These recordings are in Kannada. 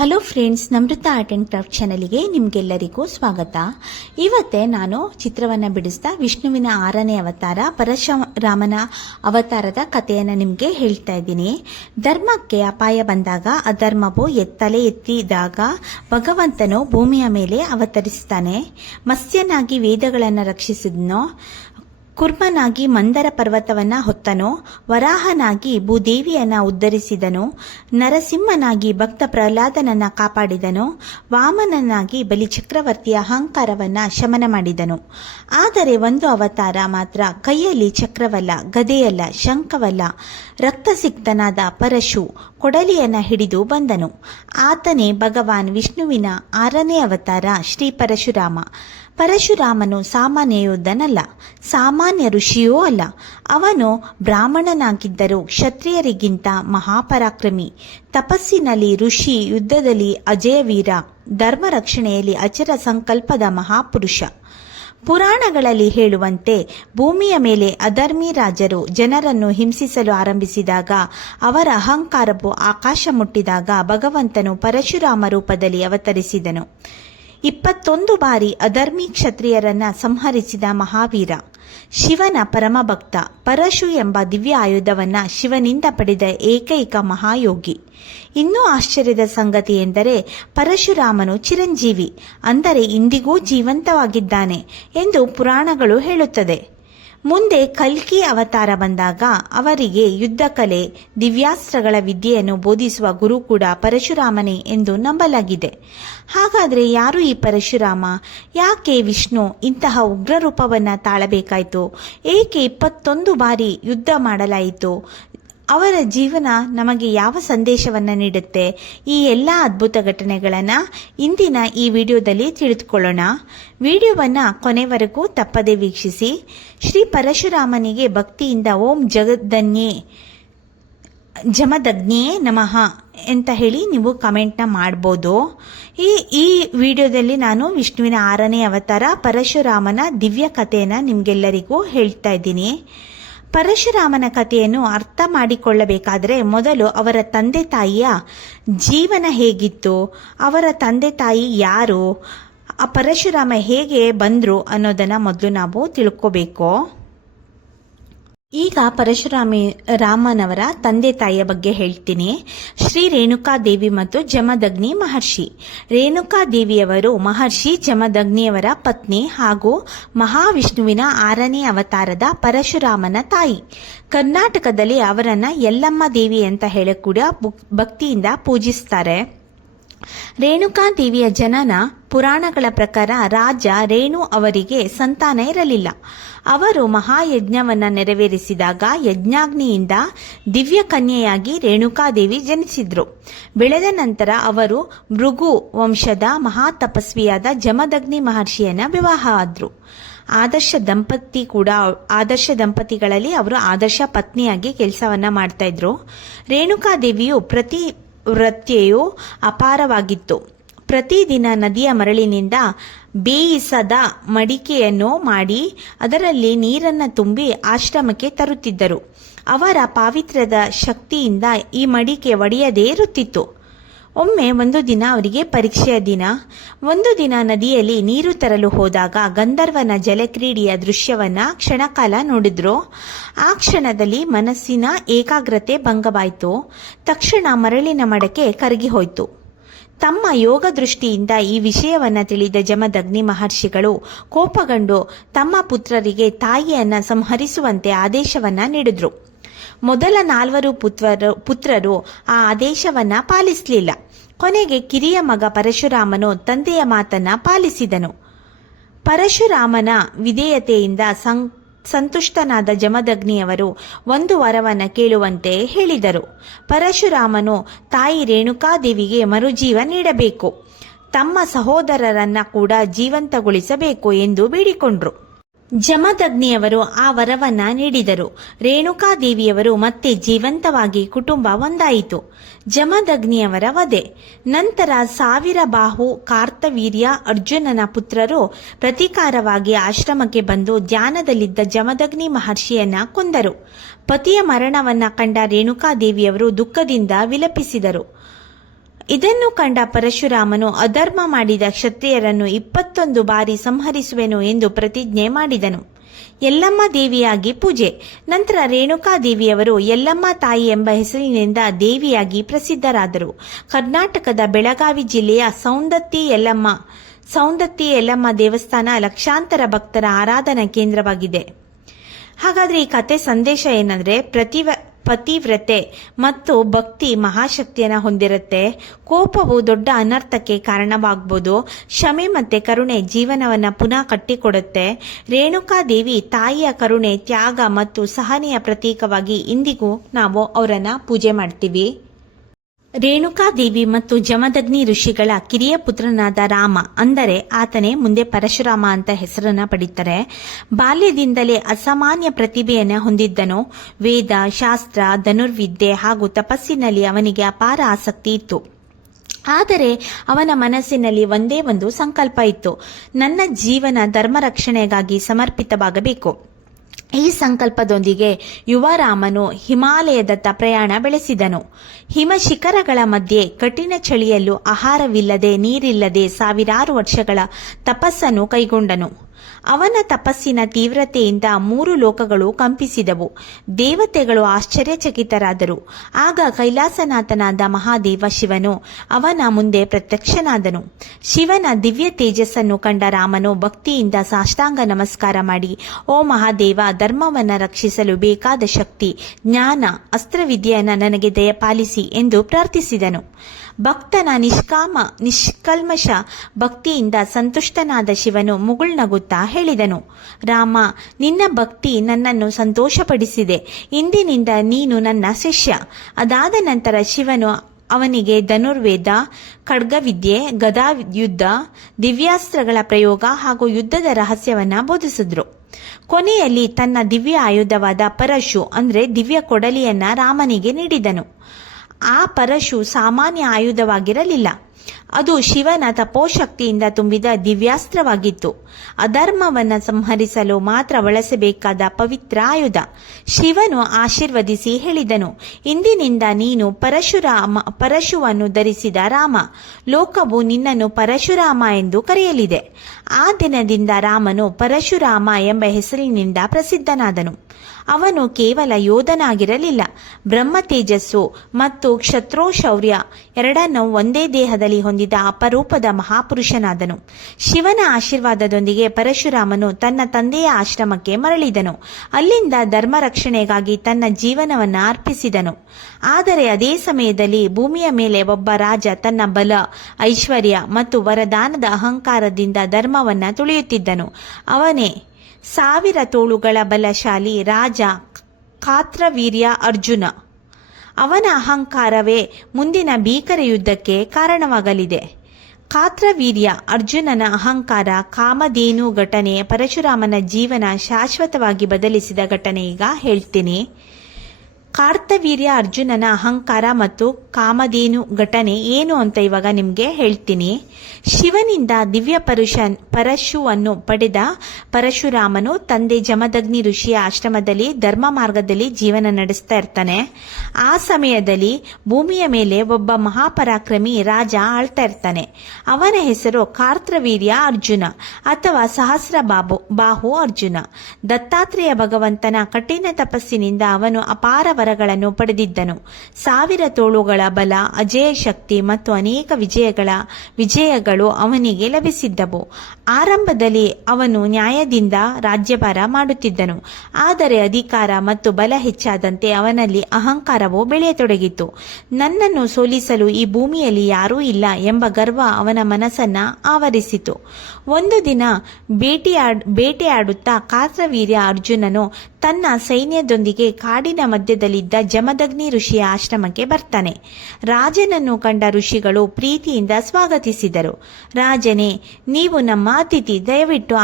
Hello friends, Namrita art and craft ಚಾನಲ್ಗೆ ನಿಮಗೆಲ್ಲರಿಗೂ ಸ್ವಾಗತ. ಇವತ್ತೇ ನಾನು ಚಿತ್ರವನ್ನು ಬಿಡಿಸ್ತಾ ವಿಷ್ಣುವಿನ 6ನೇ ಅವತಾರ ಪರಶುರಾಮನ ಅವತಾರದ ಕಥೆಯನ್ನು ನಿಮಗೆ ಹೇಳ್ತಾ ಇದ್ದೀನಿ. ಧರ್ಮಕ್ಕೆ ಅಪಾಯ ಬಂದಾಗ, ಅಧರ್ಮವು ತಲೆ ಎತ್ತಿದಾಗ ಭಗವಂತನು ಭೂಮಿಯ ಮೇಲೆ ಅವತರಿಸ್ತಾನೆ. ಮತ್ಸ್ಯನಾಗಿ ವೇದಗಳನ್ನು ರಕ್ಷಿಸಿದ್ನೋ, ಕುರ್ಮನಾಗಿ ಮಂದರ ಪರ್ವತವನ್ನ ಹೊತ್ತನು, ವರಾಹನಾಗಿ ಭೂದೇವಿಯನ್ನ ಉದ್ಧರಿಸಿದನು, ನರಸಿಂಹನಾಗಿ ಭಕ್ತ ಪ್ರಹ್ಲಾದನನ್ನ ಕಾಪಾಡಿದನು, ವಾಮನನಾಗಿ ಬಲಿಚಕ್ರವರ್ತಿಯ ಅಹಂಕಾರವನ್ನ ಶಮನ ಮಾಡಿದನು. ಆದರೆ ಒಂದು ಅವತಾರ ಮಾತ್ರ ಕೈಯಲ್ಲಿ ಚಕ್ರವಲ್ಲ, ಗದೆಯಲ್ಲ, ಶಂಖವಲ್ಲ, ರಕ್ತಸಿಕ್ತನಾದ ಪರಶು ಕೊಡಲಿಯನ್ನ ಹಿಡಿದು ಬಂದನು. ಆತನೇ ಭಗವಾನ್ ವಿಷ್ಣುವಿನ 6ನೇ ಅವತಾರ ಶ್ರೀ ಪರಶುರಾಮ. ಪರಶುರಾಮನು ಸಾಮಾನ್ಯ ಯೋಧನಲ್ಲ, ಸಾಮಾನ್ಯ ಋಷಿಯೂ ಅಲ್ಲ. ಅವನು ಬ್ರಾಹ್ಮಣನಾಗಿದ್ದರೂ ಕ್ಷತ್ರಿಯರಿಗಿಂತ ಮಹಾಪರಾಕ್ರಮಿ, ತಪಸ್ಸಿನಲ್ಲಿ ಋಷಿ, ಯುದ್ಧದಲ್ಲಿ ಅಜಯವೀರ, ಧರ್ಮ ರಕ್ಷಣೆಯಲ್ಲಿ ಅಚರ ಸಂಕಲ್ಪದ ಮಹಾಪುರುಷ. ಪುರಾಣಗಳಲ್ಲಿ ಹೇಳುವಂತೆ ಭೂಮಿಯ ಮೇಲೆ ಅಧರ್ಮಿ ರಾಜರು ಜನರನ್ನು ಹಿಂಸಿಸಲು ಆರಂಭಿಸಿದಾಗ, ಅವರ ಅಹಂಕಾರವು ಆಕಾಶ ಮುಟ್ಟಿದಾಗ ಭಗವಂತನು ಪರಶುರಾಮ ರೂಪದಲ್ಲಿ ಅವತರಿಸಿದನು. 21 ಬಾರಿ ಅಧರ್ಮಿ ಕ್ಷತ್ರಿಯರನ್ನ ಸಂಹರಿಸಿದ ಮಹಾವೀರ, ಶಿವನ ಪರಮಭಕ್ತ. ಪರಶು ಎಂಬ ದಿವ್ಯ ಆಯುಧವನ್ನ ಶಿವನಿಂದ ಪಡೆದ ಏಕೈಕ ಮಹಾಯೋಗಿ. ಇನ್ನೂ ಆಶ್ಚರ್ಯದ ಸಂಗತಿ ಎಂದರೆ ಪರಶುರಾಮನು ಚಿರಂಜೀವಿ, ಅಂದರೆ ಇಂದಿಗೂ ಜೀವಂತವಾಗಿದ್ದಾನೆ ಎಂದು ಪುರಾಣಗಳು ಹೇಳುತ್ತದೆ. ಮುಂದೆ ಕಲ್ಕಿ ಅವತಾರ ಬಂದಾಗ ಅವರಿಗೆ ಯುದ್ಧ ಕಲೆ, ದಿವ್ಯಾಸ್ತ್ರಗಳ ವಿದ್ಯೆಯನ್ನು ಬೋಧಿಸುವ ಗುರು ಕೂಡ ಪರಶುರಾಮನೇ ಎಂದು ನಂಬಲಾಗಿದೆ. ಹಾಗಾದರೆ ಯಾರು ಈ ಪರಶುರಾಮ? ಯಾಕೆ ವಿಷ್ಣು ಇಂತಹ ಉಗ್ರ ರೂಪವನ್ನು ತಾಳಬೇಕಾಯಿತು? ಏಕೆ 21 ಬಾರಿ ಯುದ್ಧ ಮಾಡಲಾಯಿತು? ಅವರ ಜೀವನ ನಮಗೆ ಯಾವ ಸಂದೇಶವನ್ನು ನೀಡುತ್ತೆ? ಈ ಎಲ್ಲ ಅದ್ಭುತ ಘಟನೆಗಳನ್ನು ಇಂದಿನ ಈ ವಿಡಿಯೋದಲ್ಲಿ ತಿಳಿದುಕೊಳ್ಳೋಣ. ವಿಡಿಯೋವನ್ನು ಕೊನೆವರೆಗೂ ತಪ್ಪದೇ ವೀಕ್ಷಿಸಿ. ಶ್ರೀ ಪರಶುರಾಮನಿಗೆ ಭಕ್ತಿಯಿಂದ ಓಂ ಜಮದಗ್ನಿಯೇ ನಮಃ ಅಂತ ಹೇಳಿ ನೀವು ಕಮೆಂಟ್ನ ಮಾಡ್ಬೋದು. ಈ ವಿಡಿಯೋದಲ್ಲಿ ನಾನು ವಿಷ್ಣುವಿನ 6ನೇ ಅವತಾರ ಪರಶುರಾಮನ ದಿವ್ಯ ಕಥೆಯನ್ನು ನಿಮಗೆಲ್ಲರಿಗೂ ಹೇಳ್ತಾ ಇದ್ದೀನಿ. ಪರಶುರಾಮನ ಕಥೆಯನ್ನು ಅರ್ಥ ಮಾಡಿಕೊಳ್ಳಬೇಕಾದರೆ ಮೊದಲು ಅವರ ತಂದೆ ತಾಯಿಯ ಜೀವನ ಹೇಗಿತ್ತು, ಅವರ ತಂದೆ ತಾಯಿ ಯಾರು, ಆ ಪರಶುರಾಮ ಹೇಗೆ ಬಂದರು ಅನ್ನೋದನ್ನು ಮೊದಲು ನಾವು ತಿಳ್ಕೋಬೇಕು. ಈಗ ರಾಮನವರ ತಂದೆ ತಾಯಿಯ ಬಗ್ಗೆ ಹೇಳ್ತೀನಿ. ಶ್ರೀ ರೇಣುಕಾದೇವಿ ಮತ್ತು ಜಮದಗ್ನಿ ಮಹರ್ಷಿ. ರೇಣುಕಾದೇವಿಯವರು ಮಹರ್ಷಿ ಜಮದಗ್ನಿಯವರ ಪತ್ನಿ ಹಾಗೂ ಮಹಾವಿಷ್ಣುವಿನ 6ನೇ ಅವತಾರದ ಪರಶುರಾಮನ ತಾಯಿ. ಕರ್ನಾಟಕದಲ್ಲಿ ಅವರನ್ನ ಯಲ್ಲಮ್ಮ ದೇವಿ ಅಂತ ಹೇಳಿ ಕೂಡ ಭಕ್ತಿಯಿಂದ ಪೂಜಿಸ್ತಾರೆ. ರೇಣುಕಾದೇವಿಯ ಜನನ ಪುರಾಣಗಳ ಪ್ರಕಾರ ರಾಜ ರೇಣು ಅವರಿಗೆ ಸಂತಾನ ಇರಲಿಲ್ಲ. ಅವರು ಮಹಾಯಜ್ಞವನ್ನ ನೆರವೇರಿಸಿದಾಗ ಯಜ್ಞಾಗ್ನಿಯಿಂದ ದಿವ್ಯ ಕನ್ಯೆಯಾಗಿ ರೇಣುಕಾದೇವಿ ಜನಿಸಿದ್ರು. ಬೆಳೆದ ನಂತರ ಅವರು ಭೃಗು ವಂಶದ ಮಹಾತಪಸ್ವಿಯಾದ ಜಮದಗ್ನಿ ಮಹರ್ಷಿಯನ್ನ ವಿವಾಹ ಆದ್ರು. ಆದರ್ಶ ದಂಪತಿಗಳಲ್ಲಿ ಅವರು ಆದರ್ಶ ಪತ್ನಿಯಾಗಿ ಕೆಲಸವನ್ನ ಮಾಡ್ತಾ ಇದ್ರು. ರೇಣುಕಾದೇವಿಯು ವ್ರತ್ಯೆಯು ಅಪಾರವಾಗಿತ್ತು. ಪ್ರತಿದಿನ ನದಿಯ ಮರಳಿನಿಂದ ಬೇಯಿಸದ ಮಡಿಕೆಯನ್ನು ಮಾಡಿ ಅದರಲ್ಲಿ ನೀರನ್ನು ತುಂಬಿ ಆಶ್ರಮಕ್ಕೆ ತರುತ್ತಿದ್ದರು. ಅವರ ಪಾವಿತ್ರ್ಯದ ಶಕ್ತಿಯಿಂದ ಈ ಮಡಿಕೆ ಒಡೆಯದೇ ಇರುತ್ತಿತ್ತು. ಒಮ್ಮೆ ಒಂದು ದಿನ ಅವರಿಗೆ ಪರೀಕ್ಷೆಯ ದಿನ. ಒಂದು ದಿನ ನದಿಯಲ್ಲಿ ನೀರು ತರಲು ಹೋದಾಗ ಗಂಧರ್ವನ ಜಲಕ್ರೀಡೆಯ ದೃಶ್ಯವನ್ನ ಕ್ಷಣಕಾಲ ನೋಡಿದ್ರು. ಆ ಕ್ಷಣದಲ್ಲಿ ಮನಸ್ಸಿನ ಏಕಾಗ್ರತೆ ಭಂಗವಾಯಿತು. ತಕ್ಷಣ ಮರಳಿನ ಮಡಕೆ ಕರಗಿ ಹೋಯಿತು. ತಮ್ಮ ಯೋಗ ದೃಷ್ಟಿಯಿಂದ ಈ ವಿಷಯವನ್ನ ತಿಳಿದ ಜಮದಗ್ನಿ ಮಹರ್ಷಿಗಳು ಕೋಪಗೊಂಡು ತಮ್ಮ ಪುತ್ರರಿಗೆ ತಾಯಿಯನ್ನ ಸಂಹರಿಸುವಂತೆ ಆದೇಶವನ್ನ ನೀಡಿದ್ರು. ಮೊದಲ 4 ಪುತ್ರರು ಆ ಆದೇಶವನ್ನ ಪಾಲಿಸಲಿಲ್ಲ. ಕೊನೆಗೆ ಕಿರಿಯ ಮಗ ಪರಶುರಾಮನು ತಂದೆಯ ಮಾತನ್ನ ಪಾಲಿಸಿದನು. ಪರಶುರಾಮನ ವಿಧೇಯತೆಯಿಂದ ಸಂತುಷ್ಟನಾದ ಜಮದಗ್ನಿಯವರು ಒಂದು ವರವನ್ನ ಕೇಳುವಂತೆ ಹೇಳಿದರು. ಪರಶುರಾಮನು ತಾಯಿ ರೇಣುಕಾದೇವಿಗೆ ಮರುಜೀವ ನೀಡಬೇಕು, ತಮ್ಮ ಸಹೋದರರನ್ನ ಕೂಡ ಜೀವಂತಗೊಳಿಸಬೇಕು ಎಂದು ಬೇಡಿಕೊಂಡ್ರು. ಜಮದಗ್ನಿಯವರು ಆ ವರವನ್ನ ನೀಡಿದರು. ರೇಣುಕಾದೇವಿಯವರು ಮತ್ತೆ ಜೀವಂತವಾಗಿ ಕುಟುಂಬ ಒಂದಾಯಿತು. ಜಮದಗ್ನಿಯವರ ವಧೆ ನಂತರ 1000 ಬಾಹು, ಕಾರ್ತವೀರ್ಯ, ಅರ್ಜುನನ ಪುತ್ರರು ಪ್ರತೀಕಾರವಾಗಿ ಆಶ್ರಮಕ್ಕೆ ಬಂದು ಧ್ಯಾನದಲ್ಲಿದ್ದ ಜಮದಗ್ನಿ ಮಹರ್ಷಿಯನ್ನ ಕೊಂದರು. ಪತಿಯ ಮರಣವನ್ನ ಕಂಡ ರೇಣುಕಾದೇವಿಯವರು ದುಃಖದಿಂದ ವಿಲಪಿಸಿದರು. ಇದನ್ನು ಕಂಡ ಪರಶುರಾಮನು ಅಧರ್ಮ ಮಾಡಿದ ಕ್ಷತ್ರಿಯರನ್ನು 21 ಬಾರಿ ಸಂಹರಿಸುವೆನು ಎಂದು ಪ್ರತಿಜ್ಞೆ ಮಾಡಿದನು. ಯಲ್ಲಮ್ಮ ದೇವಿಯಾಗಿ ಪೂಜೆ. ನಂತರ ರೇಣುಕಾ ದೇವಿಯವರು ಯಲ್ಲಮ್ಮ ತಾಯಿ ಎಂಬ ಹೆಸರಿನಿಂದ ದೇವಿಯಾಗಿ ಪ್ರಸಿದ್ಧರಾದರು. ಕರ್ನಾಟಕದ ಬೆಳಗಾವಿ ಜಿಲ್ಲೆಯ ಸೌಂದತ್ತಿ ಯಲ್ಲಮ್ಮ ದೇವಸ್ಥಾನ ಲಕ್ಷಾಂತರ ಭಕ್ತರ ಆರಾಧನಾ ಕೇಂದ್ರವಾಗಿದೆ. ಹಾಗಾದ್ರೆ ಈ ಕತೆ ಸಂದೇಶ ಏನಂದ್ರೆ, ಪತಿವ್ರತೆ ಮತ್ತು ಭಕ್ತಿ ಮಹಾಶಕ್ತಿಯನ್ನ ಹೊಂದಿರುತ್ತೆ. ಕೋಪವು ದೊಡ್ಡ ಅನರ್ಥಕ್ಕೆ ಕಾರಣವಾಗಬಹುದು. ಕ್ಷಮೆ ಮತ್ತೆ ಕರುಣೆ ಜೀವನವನ್ನ ಪುನಃ ಕಟ್ಟಿಕೊಡುತ್ತೆ. ರೇಣುಕಾ ದೇವಿ ತಾಯಿಯ ಕರುಣೆ, ತ್ಯಾಗ ಮತ್ತು ಸಹನೆಯ ಪ್ರತೀಕವಾಗಿ ಇಂದಿಗೂ ನಾವು ಅವರನ್ನ ಪೂಜೆ ಮಾಡ್ತೀವಿ. ರೇಣುಕಾದೇವಿ ಮತ್ತು ಜಮದಗ್ನಿ ಋಷಿಗಳ ಕಿರಿಯ ಪುತ್ರನಾದ ರಾಮ, ಅಂದರೆ ಆತನೇ ಮುಂದೆ ಪರಶುರಾಮ ಅಂತ ಹೆಸರನ್ನ ಪಡೀತಾರೆ. ಬಾಲ್ಯದಿಂದಲೇ ಅಸಾಮಾನ್ಯ ಪ್ರತಿಭೆಯನ್ನು ಹೊಂದಿದ್ದನು. ವೇದ, ಶಾಸ್ತ್ರ, ಧನುರ್ವಿದ್ಯೆ ಹಾಗೂ ತಪಸ್ಸಿನಲ್ಲಿ ಅವನಿಗೆ ಅಪಾರ ಆಸಕ್ತಿ ಇತ್ತು. ಆದರೆ ಅವನ ಮನಸ್ಸಿನಲ್ಲಿ ಒಂದೇ ಒಂದು ಸಂಕಲ್ಪ ಇತ್ತು: ನನ್ನ ಜೀವನ ಧರ್ಮ ರಕ್ಷಣೆಗಾಗಿ ಸಮರ್ಪಿತವಾಗಬೇಕು. ಈ ಸಂಕಲ್ಪದೊಂದಿಗೆ ಯುವ ರಾಮನು ಹಿಮಾಲಯದತ್ತ ಪ್ರಯಾಣ ಬೆಳೆಸಿದನು. ಹಿಮ ಶಿಖರಗಳ ಮಧ್ಯೆ ಕಠಿಣ ಚಳಿಯಲ್ಲೂ ಆಹಾರವಿಲ್ಲದೆ ನೀರಿಲ್ಲದೆ ಸಾವಿರಾರು ವರ್ಷಗಳ ತಪಸ್ಸನ್ನು ಕೈಗೊಂಡನು. ಅವನ ತಪಸ್ಸಿನ ತೀವ್ರತೆಯಿಂದ 3 ಲೋಕಗಳು ಕಂಪಿಸಿದವು. ದೇವತೆಗಳು ಆಶ್ಚರ್ಯಚಕಿತರಾದರು. ಆಗ ಕೈಲಾಸನಾಥನಾದ ಮಹಾದೇವ ಶಿವನು ಅವನ ಮುಂದೆ ಪ್ರತ್ಯಕ್ಷನಾದನು. ಶಿವನ ದಿವ್ಯ ತೇಜಸ್ಸನ್ನು ಕಂಡ ರಾಮನು ಭಕ್ತಿಯಿಂದ ಸಾಷ್ಟಾಂಗ ನಮಸ್ಕಾರ ಮಾಡಿ, ಓ ಮಹಾದೇವ, ಧರ್ಮವನ್ನು ರಕ್ಷಿಸಲು ಬೇಕಾದ ಶಕ್ತಿ, ಜ್ಞಾನ, ಅಸ್ತ್ರವಿದ್ಯೆಯನ್ನು ನನಗೆ ದಯಪಾಲಿಸಿ ಎಂದು ಪ್ರಾರ್ಥಿಸಿದನು. ಭಕ್ತನ ನಿಷ್ಕಲ್ಮಶ ಭಕ್ತಿಯಿಂದ ಸಂತುಷ್ಟನಾದ ಶಿವನು ಮುಗುಳ್ನಗುತ್ತಾ ಹೇಳಿದನು: ರಾಮ, ನಿನ್ನ ಭಕ್ತಿ ನನ್ನನ್ನು ಸಂತೋಷಪಡಿಸಿದೆ. ಇಂದಿನಿಂದ ನೀನು ನನ್ನ ಶಿಷ್ಯ. ಅದಾದ ನಂತರ ಶಿವನು ಅವನಿಗೆ ಧನುರ್ವೇದ, ಖಡ್ಗವಿದ್ಯೆ, ಗದಾಯುದ್ಧ, ದಿವ್ಯಾಸ್ತ್ರಗಳ ಪ್ರಯೋಗ ಹಾಗೂ ಯುದ್ಧದ ರಹಸ್ಯವನ್ನ ಬೋಧಿಸಿದ್ರು. ಕೊನೆಯಲ್ಲಿ ತನ್ನ ದಿವ್ಯ ಆಯುಧವಾದ ಪರಶು ಅಂದರೆ ದಿವ್ಯ ಕೊಡಲಿಯನ್ನ ರಾಮನಿಗೆ ನೀಡಿದನು. ಆ ಪರಶು ಸಾಮಾನ್ಯ ಆಯುಧವಾಗಿರಲಿಲ್ಲ. ಅದು ಶಿವನ ತಪೋಶಕ್ತಿಯಿಂದ ತುಂಬಿದ ದಿವ್ಯಾಸ್ತ್ರವಾಗಿತ್ತು. ಅಧರ್ಮವನ್ನು ಸಂಹರಿಸಲು ಮಾತ್ರ ಬಳಸಬೇಕಾದ ಪವಿತ್ರ ಆಯುಧ. ಶಿವನು ಆಶೀರ್ವದಿಸಿ ಹೇಳಿದನು: ಇಂದಿನಿಂದ ನೀನು ಪರಶುವನ್ನು ಧರಿಸಿದ ರಾಮ. ಲೋಕವು ನಿನ್ನನ್ನು ಪರಶುರಾಮ ಎಂದು ಕರೆಯಲಿದೆ. ಆ ದಿನದಿಂದ ರಾಮನು ಪರಶುರಾಮ ಎಂಬ ಹೆಸರಿನಿಂದ ಪ್ರಸಿದ್ಧನಾದನು. ಅವನು ಕೇವಲ ಯೋಧನಾಗಿರಲಿಲ್ಲ, ಬ್ರಹ್ಮ ತೇಜಸ್ಸು ಮತ್ತು ಕ್ಷತ್ರೋಶೌರ್ಯ ಎರಡನ್ನೂ ಒಂದೇ ದೇಹದಲ್ಲಿ ಹೊಂದಿದ ಅಪರೂಪದ ಮಹಾಪುರುಷನಾದನು. ಶಿವನ ಆಶೀರ್ವಾದದೊಂದಿಗೆ ಪರಶುರಾಮನು ತನ್ನ ತಂದೆಯ ಆಶ್ರಮಕ್ಕೆ ಮರಳಿದನು. ಅಲ್ಲಿಂದ ಧರ್ಮ ರಕ್ಷಣೆಗಾಗಿ ತನ್ನ ಜೀವನವನ್ನು ಅರ್ಪಿಸಿದನು. ಆದರೆ ಅದೇ ಸಮಯದಲ್ಲಿ ಭೂಮಿಯ ಮೇಲೆ ಒಬ್ಬ ರಾಜ ತನ್ನ ಬಲ, ಐಶ್ವರ್ಯ ಮತ್ತು ವರದಾನದ ಅಹಂಕಾರದಿಂದ ಧರ್ಮವನ್ನು ತುಳಿಯುತ್ತಿದ್ದನು. ಅವನೇ 1000 ತೋಳುಗಳ ಬಲಶಾಲಿ ರಾಜ ಕಾತ್ರವೀರ್ಯ ಅರ್ಜುನ. ಅವನ ಅಹಂಕಾರವೇ ಮುಂದಿನ ಭೀಕರ ಯುದ್ಧಕ್ಕೆ ಕಾರಣವಾಗಲಿದೆ. ಕಾತ್ರವೀರ್ಯ ಅರ್ಜುನನ ಅಹಂಕಾರ, ಕಾಮಧೇನು ಘಟನೆ ಪರಶುರಾಮನ ಜೀವನ ಶಾಶ್ವತವಾಗಿ ಬದಲಿಸಿದ ಘಟನೆ ಈಗ ಹೇಳ್ತೀನಿ. ಕಾರ್ತವೀರ್ಯ ಅರ್ಜುನನ ಅಹಂಕಾರ ಮತ್ತು ಕಾಮಧೇನು ಘಟನೆ ಏನು ಅಂತ ಇವಾಗ ನಿಮಗೆ ಹೇಳ್ತೀನಿ. ಶಿವನಿಂದ ದಿವ್ಯ ಪರಶುವನ್ನು ಪಡೆದ ಪರಶುರಾಮನು ತಂದೆ ಜಮದಗ್ನಿ ಋಷಿಯ ಆಶ್ರಮದಲ್ಲಿ ಧರ್ಮ ಮಾರ್ಗದಲ್ಲಿ ಜೀವನ ನಡೆಸ್ತಾ ಇರ್ತಾನೆ. ಆ ಸಮಯದಲ್ಲಿ ಭೂಮಿಯ ಮೇಲೆ ಒಬ್ಬ ಮಹಾಪರಾಕ್ರಮಿ ರಾಜ ಆಳ್ತಾ ಇರ್ತಾನೆ. ಅವನ ಹೆಸರು ಕಾರ್ತವೀರ್ಯ ಅರ್ಜುನ ಅಥವಾ ಸಹಸ್ರ ಬಾಹು ಅರ್ಜುನ. ದತ್ತಾತ್ರೇಯ ಭಗವಂತನ ಕಠಿಣ ತಪಸ್ಸಿನಿಂದ ಅವನು ಅಪಾರ ವರಗಳನ್ನು ಪಡೆದಿದ್ದನು. 1000 ತೋಳುಗಳ ಬಲ, ಅಜೇಯ ಶಕ್ತಿ ಮತ್ತು ಅನೇಕ ವಿಜಯಗಳು ಅವನಿಗೆ ಲಭಿಸಿದ್ದವು. ಆರಂಭದಲ್ಲಿ ಅವನು ನ್ಯಾಯದಿಂದ ರಾಜ್ಯಭಾರ ಮಾಡುತ್ತಿದ್ದನು. ಆದರೆ ಅಧಿಕಾರ ಮತ್ತು ಬಲ ಹೆಚ್ಚಾದಂತೆ ಅವನಲ್ಲಿ ಅಹಂಕಾರವು ಬೆಳೆಯತೊಡಗಿತು. ನನ್ನನ್ನು ಸೋಲಿಸಲು ಈ ಭೂಮಿಯಲ್ಲಿ ಯಾರೂ ಇಲ್ಲ ಎಂಬ ಗರ್ವ ಅವನ ಮನಸ್ಸನ್ನ ಆವರಿಸಿತು. ಒಂದು ದಿನ ಬೇಟೆಯಾಡುತ್ತಾ ಕಾತ್ರವೀರ್ಯ ಅರ್ಜುನನು ತನ್ನ ಸೈನ್ಯದೊಂದಿಗೆ ಕಾಡಿನ ಮಧ್ಯದಲ್ಲಿದ್ದ ಜಮದಗ್ನಿ ಋಷಿಯ ಆಶ್ರಮಕ್ಕೆ ಬರ್ತಾನೆ. ರಾಜನನ್ನು ಕಂಡ ಋಷಿಗಳು ಪ್ರೀತಿಯಿಂದ ಸ್ವಾಗತಿಸಿದರು. ರಾಜನೇ, ನೀವು ನಮ್ಮ ಅತಿಥಿ, ದಯವಿಟ್ಟು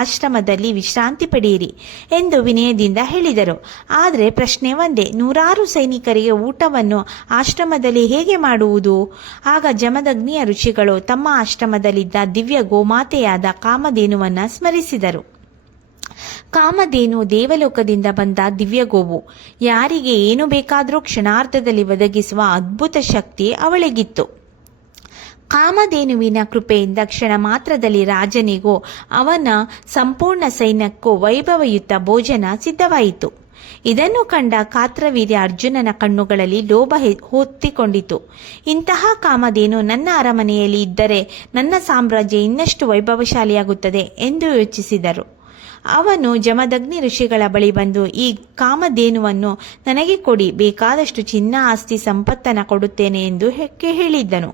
ಆಶ್ರಮದಲ್ಲಿ ವಿಶ್ರಾಂತಿ ಪಡೆಯಿರಿ ಎಂದು ವಿನಯದಿಂದ ಹೇಳಿದರು. ಆದರೆ ಪ್ರಶ್ನೆ ಒಂದೇ: 100 ಸೈನಿಕರಿಗೆ ಊಟವನ್ನು ಆಶ್ರಮದಲ್ಲಿ ಹೇಗೆ ಮಾಡುವುದು? ಆಗ ಜಮದಗ್ನಿಯ ಋಷಿಗಳು ತಮ್ಮ ಆಶ್ರಮದಲ್ಲಿದ್ದ ದಿವ್ಯ ಗೋಮಾತೆಯಾದ ಕಾಮಧೇನುವನ್ನು ಸ್ಮರಿಸಿದರು. ಕಾಮಧೇನು ದೇವಲೋಕದಿಂದ ಬಂದ ದಿವ್ಯ ಗೋವು. ಯಾರಿಗೆ ಏನು ಬೇಕಾದರೂ ಕ್ಷಣಾರ್ಧದಲ್ಲಿ ಒದಗಿಸುವ ಅದ್ಭುತ ಶಕ್ತಿ ಅವಳಿಗಿತ್ತು. ಕಾಮಧೇನುವಿನ ಕೃಪೆಯಿಂದ ಕ್ಷಣ ಮಾತ್ರದಲ್ಲಿ ರಾಜನಿಗೂ ಅವನ ಸಂಪೂರ್ಣ ಸೈನ್ಯಕ್ಕೂ ವೈಭವಯುತ ಭೋಜನ ಸಿದ್ಧವಾಯಿತು. ಇದನ್ನು ಕಂಡ ಕಾತ್ರವೀರ್ಯ ಅರ್ಜುನನ ಕಣ್ಣುಗಳಲ್ಲಿ ಲೋಭ ಹೊತ್ತಿಕೊಂಡಿತು. ಇಂತಹ ಕಾಮಧೇನು ನನ್ನ ಅರಮನೆಯಲ್ಲಿ ಇದ್ದರೆ ನನ್ನ ಸಾಮ್ರಾಜ್ಯ ಇನ್ನಷ್ಟು ವೈಭವಶಾಲಿಯಾಗುತ್ತದೆ ಎಂದು ಯೋಚಿಸಿದರು. ಅವನು ಜಮದಗ್ನಿ ಋಷಿಗಳ ಬಳಿ ಬಂದು, ಈ ಕಾಮಧೇನುವನ್ನು ನನಗೆ ಕೊಡಿ, ಬೇಕಾದಷ್ಟು ಚಿನ್ನ ಆಸ್ತಿ ಸಂಪತ್ತನ್ನು ಕೊಡುತ್ತೇನೆ ಎಂದು ಹೇಳಿದ್ದನು.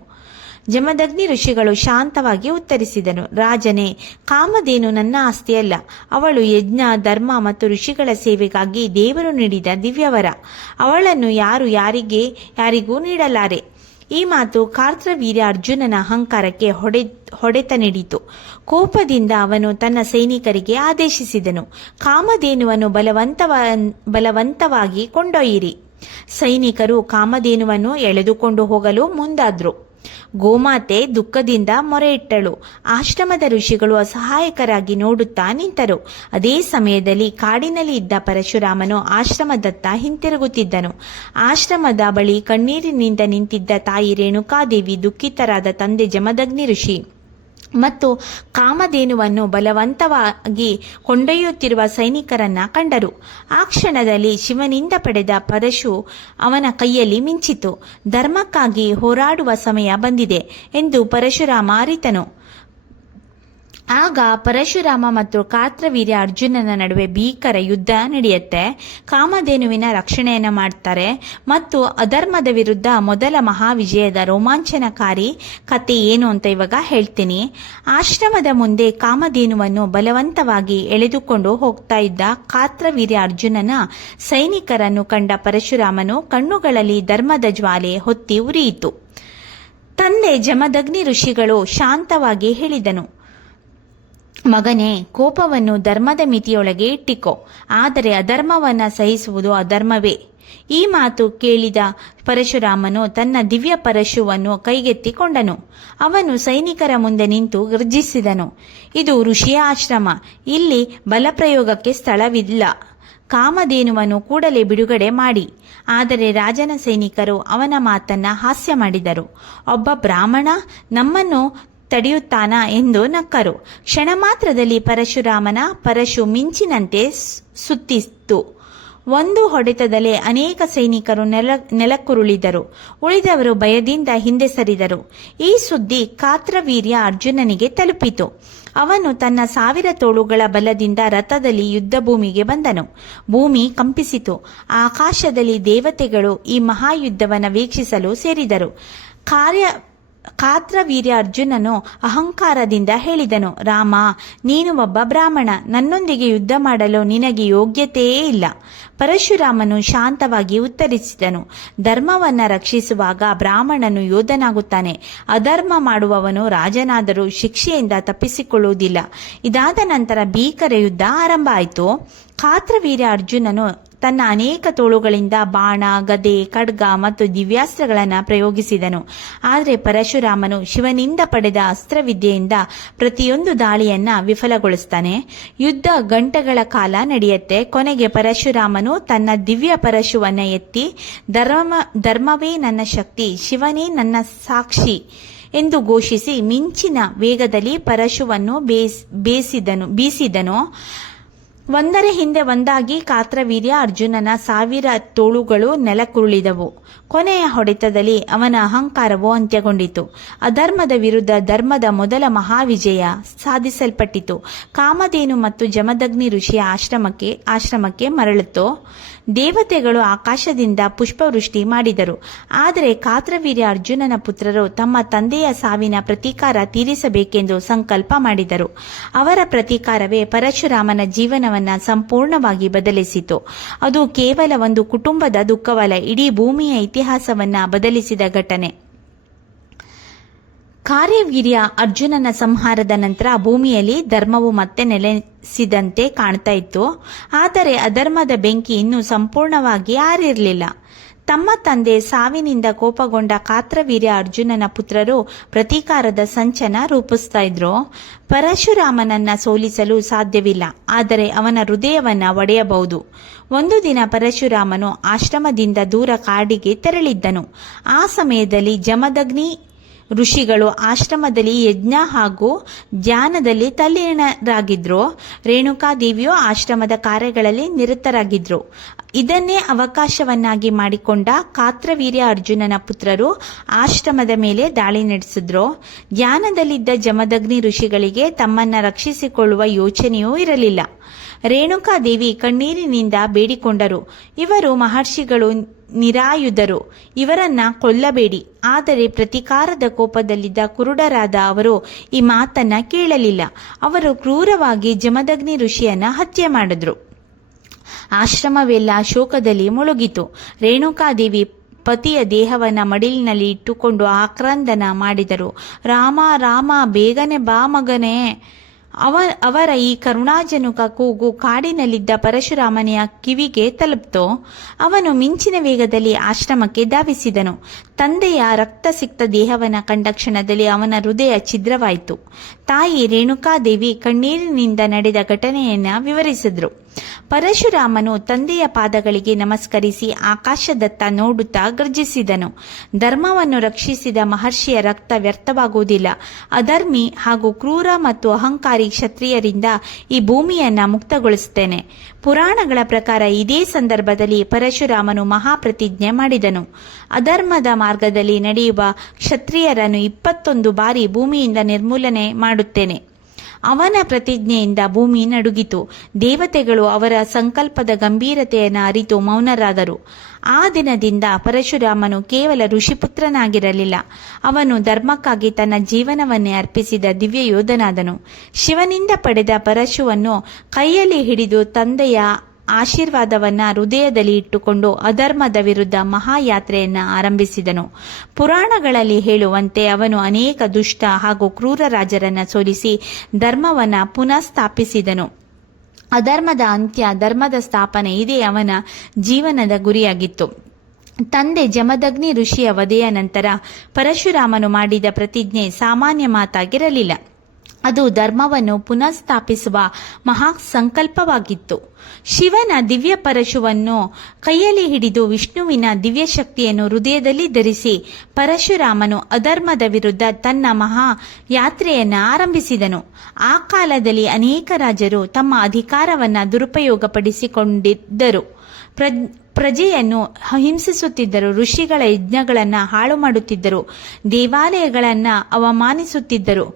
ಜಮದಗ್ನಿ ಋಷಿಗಳು ಶಾಂತವಾಗಿ ಉತ್ತರಿಸಿದನು, ರಾಜನೇ, ಕಾಮಧೇನು ನನ್ನ ಆಸ್ತಿಯಲ್ಲ. ಅವಳು ಯಜ್ಞ, ಧರ್ಮ ಮತ್ತು ಋಷಿಗಳ ಸೇವೆಗಾಗಿ ದೇವರು ನೀಡಿದ ದಿವ್ಯವರ. ಅವಳನ್ನು ಯಾರಿಗೂ ನೀಡಲಾರೆ. ಈ ಮಾತು ಕಾರ್ತವೀರ್ಯ ಅರ್ಜುನನ ಅಹಂಕಾರಕ್ಕೆ ಹೊಡೆತ ನೀಡಿತು. ಕೋಪದಿಂದ ಅವನು ತನ್ನ ಸೈನಿಕರಿಗೆ ಆದೇಶಿಸಿದನು, ಕಾಮಧೇನುವನ್ನು ಬಲವಂತವಾಗಿ ಕೊಂಡೊಯ್ಯಿರಿ. ಸೈನಿಕರು ಕಾಮಧೇನುವನ್ನು ಎಳೆದುಕೊಂಡು ಹೋಗಲು ಮುಂದಾದ್ರು. ಗೋಮಾತೆ ದುಃಖದಿಂದ ಮೊರೆ ಇಟ್ಟಳು. ಆಶ್ರಮದ ಋಷಿಗಳು ಅಸಹಾಯಕರಾಗಿ ನೋಡುತ್ತಾ ನಿಂತರು. ಅದೇ ಸಮಯದಲ್ಲಿ ಕಾಡಿನಲ್ಲಿ ಇದ್ದ ಪರಶುರಾಮನು ಆಶ್ರಮದತ್ತ ಹಿಂತಿರುಗುತ್ತಿದ್ದನು. ಆಶ್ರಮದ ಬಳಿ ಕಣ್ಣೀರಿನಿಂದ ನಿಂತಿದ್ದ ತಾಯಿ ರೇಣುಕಾದೇವಿ, ದುಃಖಿತರಾದ ತಂದೆ ಜಮದಗ್ನಿ ಋಷಿ ಮತ್ತು ಕಾಮಧೇನುವನ್ನು ಬಲವಂತವಾಗಿ ಕೊಂಡೊಯ್ಯುತ್ತಿರುವ ಸೈನಿಕರನ್ನ ಕಂಡರು. ಆ ಕ್ಷಣದಲ್ಲಿ ಶಿವನಿಂದ ಪಡೆದ ಪರಶು ಅವನ ಕೈಯಲ್ಲಿ ಮಿಂಚಿತು. ಧರ್ಮಕ್ಕಾಗಿ ಹೋರಾಡುವ ಸಮಯ ಬಂದಿದೆ ಎಂದು ಪರಶುರಾಮ ಅರಿತನು. ಆಗ ಪರಶುರಾಮ ಮತ್ತು ಕಾರ್ತವೀರ್ಯ ಅರ್ಜುನನ ನಡುವೆ ಭೀಕರ ಯುದ್ಧ ನಡೆಯುತ್ತೆ. ಕಾಮಧೇನುವಿನ ರಕ್ಷಣೆಯನ್ನು ಮಾಡ್ತಾರೆ ಮತ್ತು ಅಧರ್ಮದ ವಿರುದ್ಧ ಮೊದಲ ಮಹಾವಿಜಯದ ರೋಮಾಂಚನಕಾರಿ ಕತೆ ಏನು ಅಂತ ಇವಾಗ ಹೇಳ್ತೀನಿ. ಆಶ್ರಮದ ಮುಂದೆ ಕಾಮಧೇನುವನ್ನು ಬಲವಂತವಾಗಿ ಎಳೆದುಕೊಂಡು ಹೋಗ್ತಾ ಇದ್ದ ಕಾರ್ತವೀರ್ಯ ಅರ್ಜುನನ ಸೈನಿಕರನ್ನು ಕಂಡ ಪರಶುರಾಮನು ಕಣ್ಣುಗಳಲ್ಲಿ ಧರ್ಮದ ಜ್ವಾಲೆ ಹೊತ್ತಿ ಉರಿಯಿತು. ತಂದೆ ಜಮದಗ್ನಿ ಋಷಿಗಳು ಶಾಂತವಾಗಿ ಹೇಳಿದನು, ಮಗನೇ, ಕೋಪವನ್ನು ಧರ್ಮದ ಮಿತಿಯೊಳಗೆ ಇಟ್ಟಿಕೋ, ಆದರೆ ಅಧರ್ಮವನ್ನ ಸಹಿಸುವುದು ಅಧರ್ಮವೇ. ಈ ಮಾತು ಕೇಳಿದ ಪರಶುರಾಮನು ತನ್ನ ದಿವ್ಯ ಪರಶುವನ್ನು ಕೈಗೆತ್ತಿಕೊಂಡನು. ಅವನು ಸೈನಿಕರ ಮುಂದೆ ನಿಂತು ಗರ್ಜಿಸಿದನು, ಇದು ಋಷಿಯ ಆಶ್ರಮ, ಇಲ್ಲಿ ಬಲಪ್ರಯೋಗಕ್ಕೆ ಸ್ಥಳವಿಲ್ಲ. ಕಾಮಧೇನುವನ್ನು ಕೂಡಲೇ ಬಿಡುಗಡೆ ಮಾಡಿ. ಆದರೆ ರಾಜನ ಸೈನಿಕರು ಅವನ ಮಾತನ್ನ ಹಾಸ್ಯ ಮಾಡಿದರು. ಒಬ್ಬ ಬ್ರಾಹ್ಮಣ ನಮ್ಮನ್ನು ತಡೆಯುತ್ತಾನಾ ಎಂದು ನಕ್ಕರು. ಕ್ಷಣ ಮಾತ್ರದಲ್ಲಿ ಪರಶುರಾಮನ ಪರಶು ಮಿಂಚಿನಂತೆ ಸುತ್ತಿತ್ತು. ಒಂದು ಹೊಡೆತದಲ್ಲೇ ಅನೇಕ ಸೈನಿಕರು ನೆಲಕ್ಕುರುಳಿದರು. ಉಳಿದವರು ಭಯದಿಂದ ಹಿಂದೆ ಸರಿದರು. ಈ ಸುದ್ದಿ ಕಾತ್ರವೀರ್ಯ ಅರ್ಜುನನಿಗೆ ತಲುಪಿತು. ಅವನು ತನ್ನ 1000 ತೋಳುಗಳ ಬಲದಿಂದ ರಥದಲ್ಲಿ ಯುದ್ಧ ಭೂಮಿಗೆ ಬಂದನು. ಭೂಮಿ ಕಂಪಿಸಿತು. ಆಕಾಶದಲ್ಲಿ ದೇವತೆಗಳು ಈ ಮಹಾಯುದ್ಧವನ್ನು ವೀಕ್ಷಿಸಲು ಸೇರಿದರು. ಕಾತ್ರವೀರ್ಯ ಅರ್ಜುನನು ಅಹಂಕಾರದಿಂದ ಹೇಳಿದನು, ರಾಮ, ನೀನು ಒಬ್ಬ ಬ್ರಾಹ್ಮಣ, ನನ್ನೊಂದಿಗೆ ಯುದ್ಧ ಮಾಡಲು ನಿನಗೆ ಯೋಗ್ಯತೆಯೇ ಇಲ್ಲ. ಪರಶುರಾಮನು ಶಾಂತವಾಗಿ ಉತ್ತರಿಸಿದನು, ಧರ್ಮವನ್ನ ರಕ್ಷಿಸುವಾಗ ಬ್ರಾಹ್ಮಣನು ಯೋಧನಾಗುತ್ತಾನೆ. ಅಧರ್ಮ ಮಾಡುವವನು ರಾಜನಾದರೂ ಶಿಕ್ಷೆಯಿಂದ ತಪ್ಪಿಸಿಕೊಳ್ಳುವುದಿಲ್ಲ. ಇದಾದ ನಂತರ ಭೀಕರ ಯುದ್ಧ ಆರಂಭ ಆಯಿತು. ಕಾತ್ರವೀರ್ಯ ಅರ್ಜುನನು ತನ್ನ ಅನೇಕ ತೋಳುಗಳಿಂದ ಬಾಣ, ಗದೆ, ಖಡ್ಗ ಮತ್ತು ದಿವ್ಯಾಸ್ತ್ರಗಳನ್ನು ಪ್ರಯೋಗಿಸಿದನು. ಆದರೆ ಪರಶುರಾಮನು ಶಿವನಿಂದ ಪಡೆದ ಅಸ್ತ್ರವಿದ್ಯೆಯಿಂದ ಪ್ರತಿಯೊಂದು ದಾಳಿಯನ್ನ ವಿಫಲಗೊಳಿಸ್ತಾನೆ. ಯುದ್ಧ ಗಂಟೆಗಳ ಕಾಲ ನಡೆಯುತ್ತೆ. ಕೊನೆಗೆ ಪರಶುರಾಮನು ತನ್ನ ದಿವ್ಯ ಪರಶುವನ್ನ ಎತ್ತಿ, ಧರ್ಮವೇ ನನ್ನ ಶಕ್ತಿ, ಶಿವನೇ ನನ್ನ ಸಾಕ್ಷಿ ಎಂದು ಘೋಷಿಸಿ ಮಿಂಚಿನ ವೇಗದಲ್ಲಿ ಪರಶುವನ್ನು ಬೀಸಿದನು. ಒಂದರ ಹಿಂದೆ ಒಂದಾಗಿ ಕಾತ್ರವೀರ್ಯ ಅರ್ಜುನನ 1000 ತೋಳುಗಳು ನೆಲಕ್ಕುರುಳಿದವು. ಕೊನೆಯ ಹೊಡೆತದಲ್ಲಿ ಅವನ ಅಹಂಕಾರವು ಅಂತ್ಯಗೊಂಡಿತು. ಅಧರ್ಮದ ವಿರುದ್ಧ ಧರ್ಮದ ಮೊದಲ ಮಹಾವಿಜಯ ಸಾಧಿಸಲ್ಪಟ್ಟಿತು. ಕಾಮಧೇನು ಮತ್ತು ಜಮದಗ್ನಿ ಋಷಿಯ ಆಶ್ರಮಕ್ಕೆ ಮರಳಿತು. ದೇವತೆಗಳು ಆಕಾಶದಿಂದ ಪುಷ್ಪವೃಷ್ಟಿ ಮಾಡಿದರು. ಆದರೆ ಕಾತ್ರವೀರ್ಯ ಅರ್ಜುನನ ಪುತ್ರರು ತಮ್ಮ ತಂದೆಯ ಸಾವಿನ ಪ್ರತೀಕಾರ ತೀರಿಸಬೇಕೆಂದು ಸಂಕಲ್ಪ ಮಾಡಿದರು. ಅವರ ಪ್ರತೀಕಾರವೇ ಪರಶುರಾಮನ ಜೀವನವನ್ನು ಸಂಪೂರ್ಣವಾಗಿ ಬದಲಿಸಿತು. ಅದು ಕೇವಲ ಒಂದು ಕುಟುಂಬದ ದುಃಖವಲ್ಲ, ಇಡೀ ಭೂಮಿಯ ಇತಿಹಾಸವನ್ನ ಬದಲಿಸಿದ ಘಟನೆ. ಕಾರ್ಯವೀರ್ಯ ಅರ್ಜುನನ ಸಂಹಾರದ ನಂತರ ಭೂಮಿಯಲ್ಲಿ ಧರ್ಮವು ಮತ್ತೆ ನೆಲೆಸಿದಂತೆ ಕಾಣ್ತಾ ಇತ್ತು. ಆದರೆ ಅಧರ್ಮದ ಬೆಂಕಿ ಇನ್ನೂ ಸಂಪೂರ್ಣವಾಗಿ ಆರಿರಲಿಲ್ಲ. ತಮ್ಮ ತಂದೆ ಸಾವಿನಿಂದ ಕೋಪಗೊಂಡ ಕಾತ್ರವೀರ್ಯ ಅರ್ಜುನನ ಪುತ್ರರು ಪ್ರತೀಕಾರದ ಸಂಚನ ರೂಪಿಸ್ತಾ ಇದ್ರು. ಪರಶುರಾಮನನ್ನ ಸೋಲಿಸಲು ಸಾಧ್ಯವಿಲ್ಲ, ಆದರೆ ಅವನ ಹೃದಯವನ್ನ ಒಡೆಯಬಹುದು. ಒಂದು ದಿನ ಪರಶುರಾಮನು ಆಶ್ರಮದಿಂದ ದೂರ ಕಾಡಿಗೆ ತೆರಳಿದ್ದನು. ಆ ಸಮಯದಲ್ಲಿ ಜಮದಗ್ನಿ ಋಷಿಗಳು ಆಶ್ರಮದಲ್ಲಿ ಯಜ್ಞ ಹಾಗೂ ಧ್ಯಾನದಲ್ಲಿ ತಲ್ಲೀನರಾಗಿದ್ರು. ರೇಣುಕಾದೇವಿಯು ಆಶ್ರಮದ ಕಾರ್ಯಗಳಲ್ಲಿ ನಿರತರಾಗಿದ್ರು. ಇದನ್ನೇ ಅವಕಾಶವನ್ನಾಗಿ ಮಾಡಿಕೊಂಡ ಕಾತ್ರವೀರ್ಯ ಅರ್ಜುನನ ಪುತ್ರರು ಆಶ್ರಮದ ಮೇಲೆ ದಾಳಿ ನಡೆಸಿದ್ರು. ಧ್ಯಾನದಲ್ಲಿದ್ದ ಜಮದಗ್ನಿ ಋಷಿಗಳಿಗೆ ತಮ್ಮನ್ನ ರಕ್ಷಿಸಿಕೊಳ್ಳುವ ಯೋಚನೆಯೂ ಇರಲಿಲ್ಲ. ರೇಣುಕಾದೇವಿ ಕಣ್ಣೀರಿನಿಂದ ಬೇಡಿಕೊಂಡರು, ಇವರು ಮಹರ್ಷಿಗಳು, ನಿರಾಯುಧರು, ಇವರನ್ನ ಕೊಲ್ಲಬೇಡಿ. ಆದರೆ ಪ್ರತೀಕಾರದ ಕೋಪದಲ್ಲಿದ್ದ ಕುರುಡರಾದ ಅವರು ಈ ಮಾತನ್ನ ಕೇಳಲಿಲ್ಲ. ಅವರು ಕ್ರೂರವಾಗಿ ಜಮದಗ್ನಿ ಋಷಿಯನ್ನ ಹತ್ಯೆ ಮಾಡಿದ್ರು. ಆಶ್ರಮವೆಲ್ಲ ಶೋಕದಲ್ಲಿ ಮುಳುಗಿತು. ರೇಣುಕಾದೇವಿ ಪತಿಯ ದೇಹವನ್ನ ಮಡಿಲಿನಲ್ಲಿ ಇಟ್ಟುಕೊಂಡು ಆಕ್ರಂದನ ಮಾಡಿದರು. ರಾಮ ರಾಮ, ಬೇಗನೆ ಬಾ ಮಗನೇ. ಅವರ ಈ ಕರುಣಾಜನಕ ಕೂಗು ಕಾಡಿನಲ್ಲಿದ್ದ ಪರಶುರಾಮನೆಯ ಕಿವಿಗೆ ತಲುಪಿತು. ಅವನು ಮಿಂಚಿನ ವೇಗದಲ್ಲಿ ಆಶ್ರಮಕ್ಕೆ ಧಾವಿಸಿದನು. ತಂದೆಯ ರಕ್ತಸಿಕ್ತ ದೇಹವನ್ನ ಕಂಡ ಕ್ಷಣದಲ್ಲಿ ಅವನ ಹೃದಯ ಛಿದ್ರವಾಯಿತು. ತಾಯಿ ರೇಣುಕಾದೇವಿ ಕಣ್ಣೀರಿನಿಂದ ನಡೆದ ಘಟನೆಯನ್ನ ವಿವರಿಸಿದ್ರು. ಪರಶುರಾಮನು ತಂದೆಯ ಪಾದಗಳಿಗೆ ನಮಸ್ಕರಿಸಿ ಆಕಾಶದತ್ತ ನೋಡುತ್ತಾ ಗರ್ಜಿಸಿದನು. ಧರ್ಮವನ್ನು ರಕ್ಷಿಸಿದ ಮಹರ್ಷಿಯ ರಕ್ತ ವ್ಯರ್ಥವಾಗುವುದಿಲ್ಲ. ಅಧರ್ಮಿ ಹಾಗೂ ಕ್ರೂರ ಮತ್ತು ಅಹಂಕಾರಿ ಕ್ಷತ್ರಿಯರಿಂದ ಈ ಭೂಮಿಯನ್ನ ಮುಕ್ತಗೊಳಿಸುತ್ತೇನೆ. ಪುರಾಣಗಳ ಪ್ರಕಾರ ಇದೇ ಸಂದರ್ಭದಲ್ಲಿ ಪರಶುರಾಮನು ಮಹಾಪ್ರತಿಜ್ಞೆ ಮಾಡಿದನು. ಅಧರ್ಮದ ಮಾರ್ಗದಲ್ಲಿ ನಡೆಯುವ ಕ್ಷತ್ರಿಯರನ್ನು 21 ಬಾರಿ ಭೂಮಿಯಿಂದ ನಿರ್ಮೂಲನೆ ಮಾಡುತ್ತೇನೆ. ಅವನ ಪ್ರತಿಜ್ಞೆಯಿಂದ ಭೂಮಿ ನಡುಗಿತು. ದೇವತೆಗಳು ಅವರ ಸಂಕಲ್ಪದ ಗಂಭೀರತೆಯನ್ನು ಅರಿತು ಮೌನರಾದರು. ಆ ದಿನದಿಂದ ಪರಶುರಾಮನು ಕೇವಲ ಋಷಿಪುತ್ರನಾಗಿರಲಿಲ್ಲ, ಅವನು ಧರ್ಮಕ್ಕಾಗಿ ತನ್ನ ಜೀವನವನ್ನೇ ಅರ್ಪಿಸಿದ ದಿವ್ಯ ಯೋಧನಾದನು. ಶಿವನಿಂದ ಪಡೆದ ಪರಶುವನ್ನು ಕೈಯಲ್ಲಿ ಹಿಡಿದು ತಂದೆಯ ಆಶೀರ್ವಾದವನ್ನ ಹೃದಯದಲ್ಲಿ ಇಟ್ಟುಕೊಂಡು ಅಧರ್ಮದ ವಿರುದ್ಧ ಮಹಾಯಾತ್ರೆಯನ್ನ ಆರಂಭಿಸಿದನು. ಪುರಾಣಗಳಲ್ಲಿ ಹೇಳುವಂತೆ ಅವನು ಅನೇಕ ದುಷ್ಟ ಹಾಗೂ ಕ್ರೂರ ರಾಜರನ್ನ ಸೋಲಿಸಿ ಧರ್ಮವನ್ನ ಪುನಃ ಸ್ಥಾಪಿಸಿದನು. ಅಧರ್ಮದ ಅಂತ್ಯ, ಧರ್ಮದ ಸ್ಥಾಪನೆ ಇದೇ ಅವನ ಜೀವನದ ಗುರಿಯಾಗಿತ್ತು. ತಂದೆ ಜಮದಗ್ನಿ ಋಷಿಯ ವಧೆಯ ನಂತರ ಪರಶುರಾಮನು ಮಾಡಿದ ಪ್ರತಿಜ್ಞೆ ಸಾಮಾನ್ಯ ಮಾತಾಗಿರಲಿಲ್ಲ. ಅದು ಧರ್ಮವನ್ನು ಪುನಃ ಸ್ಥಾಪಿಸುವ ಮಹಾ ಸಂಕಲ್ಪವಾಗಿತ್ತು. ಶಿವನ ದಿವ್ಯ ಪರಶುವನ್ನು ಕೈಯಲ್ಲಿ ಹಿಡಿದು ವಿಷ್ಣುವಿನ ದಿವ್ಯ ಶಕ್ತಿಯನ್ನು ಹೃದಯದಲ್ಲಿ ಧರಿಸಿ ಪರಶುರಾಮನು ಅಧರ್ಮದ ವಿರುದ್ಧ ತನ್ನ ಮಹಾ ಯಾತ್ರೆಯನ್ನು ಆರಂಭಿಸಿದನು. ಆ ಕಾಲದಲ್ಲಿ ಅನೇಕ ರಾಜರು ತಮ್ಮ ಅಧಿಕಾರವನ್ನು ದುರುಪಯೋಗಪಡಿಸಿಕೊಂಡಿದ್ದರು. ಪ್ರಜೆಯನ್ನು ಹಿಂಸಿಸುತ್ತಿದ್ದರು. ಋಷಿಗಳ ಯಜ್ಞಗಳನ್ನು ಹಾಳು ಮಾಡುತ್ತಿದ್ದರು. ದೇವಾಲಯಗಳನ್ನು ಅವಮಾನಿಸುತ್ತಿದ್ದರು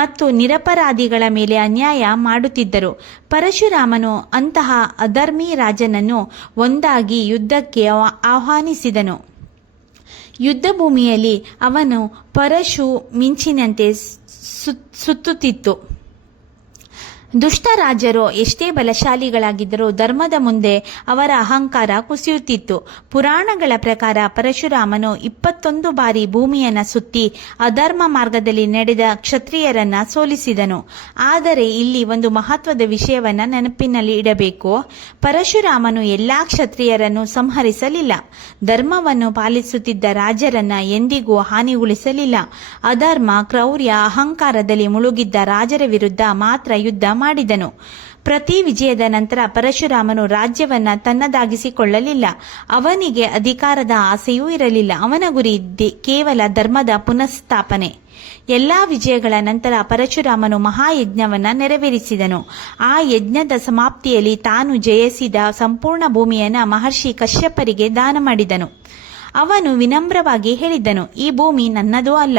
ಮತ್ತು ನಿರಪರಾಧಿಗಳ ಮೇಲೆ ಅನ್ಯಾಯ ಮಾಡುತ್ತಿದ್ದರು. ಪರಶುರಾಮನು ಅಂತಹ ಅಧರ್ಮಿ ರಾಜನನ್ನು ಒಂದಾಗಿ ಯುದ್ಧಕ್ಕೆ ಆಹ್ವಾನಿಸಿದನು. ಯುದ್ಧ ಭೂಮಿಯಲ್ಲಿ ಅವನು ಪರಶು ಮಿಂಚಿನಂತೆ ಸುತ್ತುತ್ತಿತ್ತು. ದುಷ್ಟ ರಾಜರು ಎಷ್ಟೇ ಬಲಶಾಲಿಗಳಾಗಿದ್ದರೂ ಧರ್ಮದ ಮುಂದೆ ಅವರ ಅಹಂಕಾರ ಕುಸಿಯುತ್ತಿತ್ತು. ಪುರಾಣಗಳ ಪ್ರಕಾರ ಪರಶುರಾಮನು 21 ಬಾರಿ ಭೂಮಿಯನ್ನು ಸುತ್ತಿ ಅಧರ್ಮ ಮಾರ್ಗದಲ್ಲಿ ನಡೆದ ಕ್ಷತ್ರಿಯರನ್ನ ಸೋಲಿಸಿದನು. ಆದರೆ ಇಲ್ಲಿ ಒಂದು ಮಹತ್ವದ ವಿಷಯವನ್ನ ನೆನಪಿನಲ್ಲಿ ಇಡಬೇಕು. ಪರಶುರಾಮನು ಎಲ್ಲಾ ಕ್ಷತ್ರಿಯರನ್ನು ಸಂಹರಿಸಲಿಲ್ಲ. ಧರ್ಮವನ್ನು ಪಾಲಿಸುತ್ತಿದ್ದ ರಾಜರನ್ನ ಎಂದಿಗೂ ಹಾನಿಗೊಳಿಸಲಿಲ್ಲ. ಅಧರ್ಮ, ಕ್ರೌರ್ಯ, ಅಹಂಕಾರದಲ್ಲಿ ಮುಳುಗಿದ್ದ ರಾಜರ ವಿರುದ್ಧ ಮಾತ್ರ ಯುದ್ಧ ಮಾಡಿದನು. ಪ್ರತಿ ವಿಜಯದ ನಂತರ ಪರಶುರಾಮನು ರಾಜ್ಯವನ್ನ ತನ್ನದಾಗಿಸಿಕೊಳ್ಳಲಿಲ್ಲ. ಅವನಿಗೆ ಅಧಿಕಾರದ ಆಸೆಯೂ ಇರಲಿಲ್ಲ. ಅವನ ಗುರಿ ಕೇವಲ ಧರ್ಮದ ಪುನಃಸ್ಥಾಪನೆ. ಎಲ್ಲಾ ವಿಜಯಗಳ ನಂತರ ಪರಶುರಾಮನು ಮಹಾಯಜ್ಞವನ್ನ ನೆರವೇರಿಸಿದನು. ಆ ಯಜ್ಞದ ಸಮಾಪ್ತಿಯಲ್ಲಿ ತಾನು ಜಯಿಸಿದ ಸಂಪೂರ್ಣ ಭೂಮಿಯನ್ನ ಮಹರ್ಷಿ ಕಶ್ಯಪರಿಗೆ ದಾನ ಮಾಡಿದನು. ಅವನು ವಿನಮ್ರವಾಗಿ ಹೇಳಿದನು, ಈ ಭೂಮಿ ನನ್ನದೂ ಅಲ್ಲ,